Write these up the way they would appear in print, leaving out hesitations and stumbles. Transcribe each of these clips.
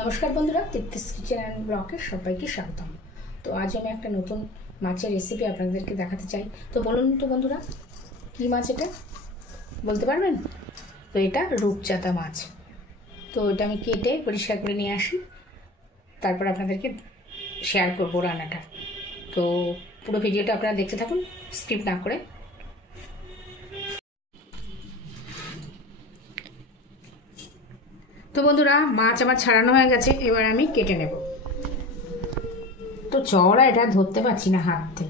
নমস্কার বন্ধুরা, তৃপ্তিস kitchen and ব্লগে সবাইকে স্বাগতম। তো আজ আমি একটা নতুন মাছের রেসিপি আপনাদেরকে দেখাতে চাই। তো বলুন তো বন্ধুরা, কী মাছ এটা বলতে পারবেন? তো এটা রূপচাঁদা মাছ। তো এটা আমি কেটে পরিষ্কার করে নিয়ে আসি, তারপর আপনাদেরকে শেয়ার করবো রান্নাটা। তো পুরো ভিডিওটা আপনারা দেখতে থাকুন, স্কিপ না করে। তো বন্ধুরা, মাছ আমার ছাড়ানো হয়ে গেছে, এবার আমি কেটে নেব। তো চওড়া এটা ধরতে পারছি না হাতে।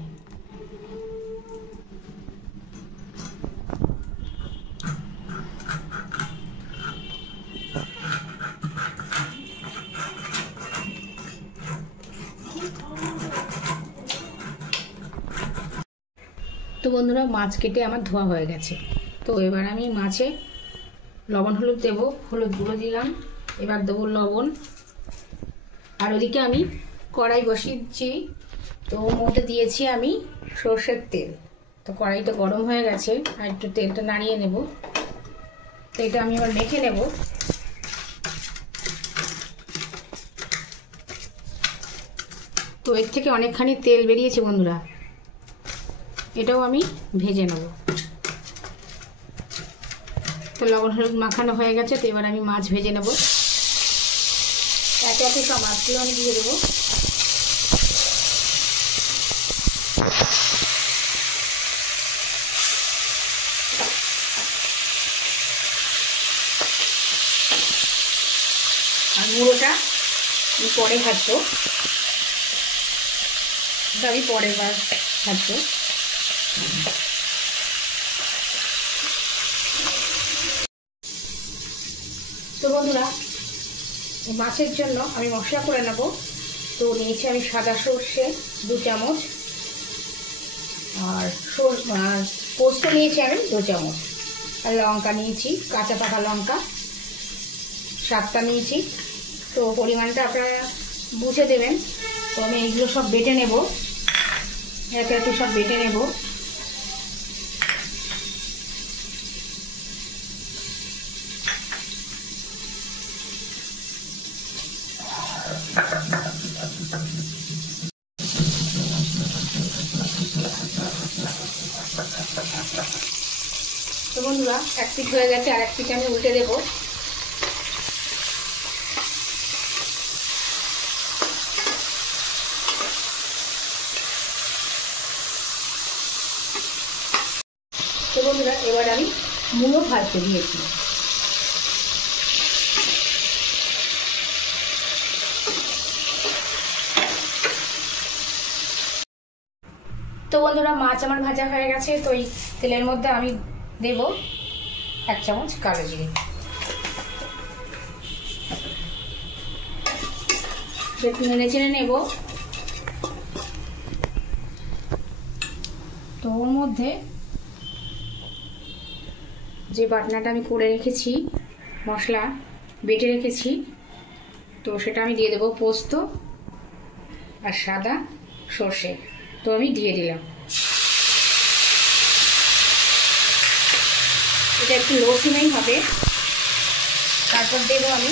তো বন্ধুরা, মাছ কেটে আমার ধোয়া হয়ে গেছে। তো এবার আমি মাছে লবণ হলুদ দেবো। হলুদ গুঁড়ো দিলাম, এবার দেবো লবণ। আর ওদিকে আমি কড়াই বসিয়েছি, তো ওর মধ্যে দিয়েছি আমি সর্ষের তেল। তো কড়াইটা গরম হয়ে গেছে, আর একটু তেলটা নাড়িয়ে নেব। তো এটা আমি এবার মেখে নেব। তো এর থেকে অনেকখানি তেল বেরিয়েছে বন্ধুরা, এটাও আমি ভেজে নেব। তো লবণ হলুদ মাখানো হয়ে গেছে, তো এবার আমি মাছ ভেজে নেব। একে একে সব মাছগুলো আমি দিয়ে দেবো। আর মুড়োটা আমি পরে ভাজবো, আমি পরের বার ভাজবো। তো বন্ধুরা, মাছের জন্য আমি মশলা করে নেব। তো নিয়েছি আমি সাদা সর্ষে 2 চামচ, আর পোস্ত নিয়েছি আমি 2 চামচ, আর লঙ্কা নিয়েছি, কাঁচা পাকা লঙ্কা 7টা নিয়েছি। তো পরিমাণটা আপনারা বুঝে দেবেন। তো আমি এইগুলো সব বেটে নেব, একে একে সব বেটে নেব। তো বন্ধুরা, এক পিঠ হয়ে গেছে, আর এক পিঠ আমি উল্টে দেব। তো বন্ধুরা, এবার আমি মুলো ভাজতে দিয়েছি। তো বন্ধুরা, মাছ আমার ভাজা হয়ে গেছে। তো এই তেলের মধ্যে আমি দেব 1 চামচ কালো জিরে। একটু নেড়ে চেড়ে নেব। তো ওর মধ্যে যে বাটনাটা আমি করে রেখেছি, মশলা বেটে রেখেছি, তো সেটা আমি দিয়ে দেবো। পোস্ত আর সাদা সর্ষে তো আমি দিয়ে দিলাম। এটা একটু লো ফ্লেমেই হবে। তারপর দেবো আমি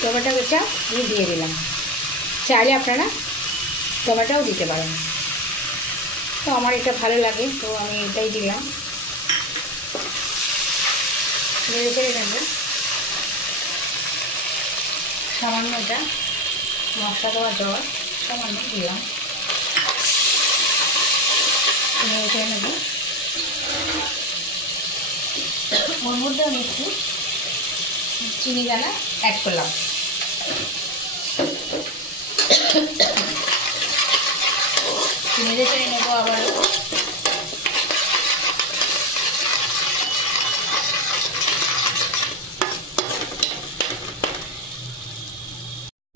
টমেটো কুচা, আমি দিয়ে দিলাম। চাইলে আপনারা টমেটোও দিতে পারেন, তো আমার এটা ভালো লাগে, তো আমি এটাই দিলাম। নেড়ে চেড়ে নেব। সামান্য এটা মশলা দেওয়া জল সামান্য দিলাম, নেড়ে চেড়ে নেব। ওর মধ্যে আমি একটু চিনি দানা অ্যাড করলাম। নেড়ে চেড়ে নেবো আবার।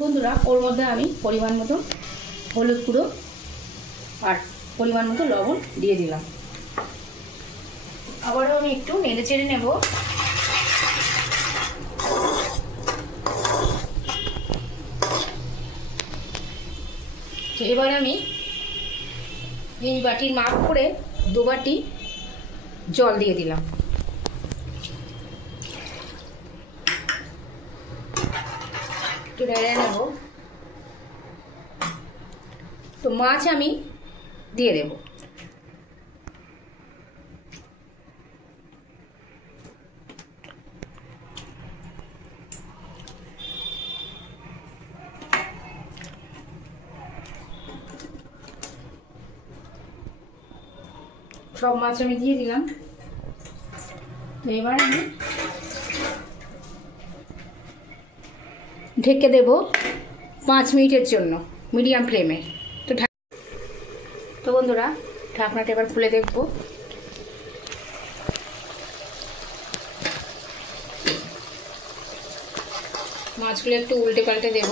বন্ধুরা, ওর মধ্যে আমি পরিমাণ মতো হলুদ গুঁড়ো আর পরিমাণ মতো লবণ দিয়ে দিলাম। আবারও আমি একটু নেড়ে চেড়ে নেব। তো এবার আমি এই বাটির মাপ করে 2 বাটি জল দিয়ে দিলাম। একটু নেড়ে নেব। তো মাছ আমি দিয়ে দেব। সব মাছ আমি দিয়ে দিলাম। তো এবার আমি ঢেকে দেব 5 মিনিটের জন্য মিডিয়াম ফ্লেমে। তো বন্ধুরা, ঢাকনাটা এবার খুলে দেখব। মাছগুলো একটু উল্টে পাল্টে দেব।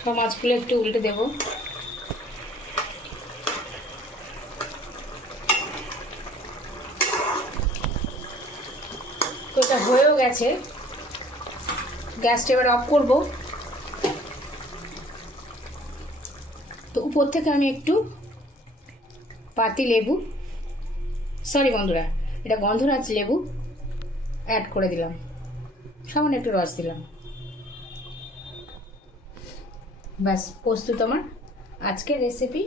সব মাছগুলো একটু উল্টে দেব। তো এটা হয়েও গেছে। গ্যাসটা এবার অফ করব। তো উপর থেকে আমি একটু পাতি লেবু, সরি বন্ধুরা, এটা গন্ধরাজ লেবু অ্যাড করে দিলাম। সামান্য একটু রস দিলাম। ব্যাস প্রস্তুত আমার আজকের রেসিপি।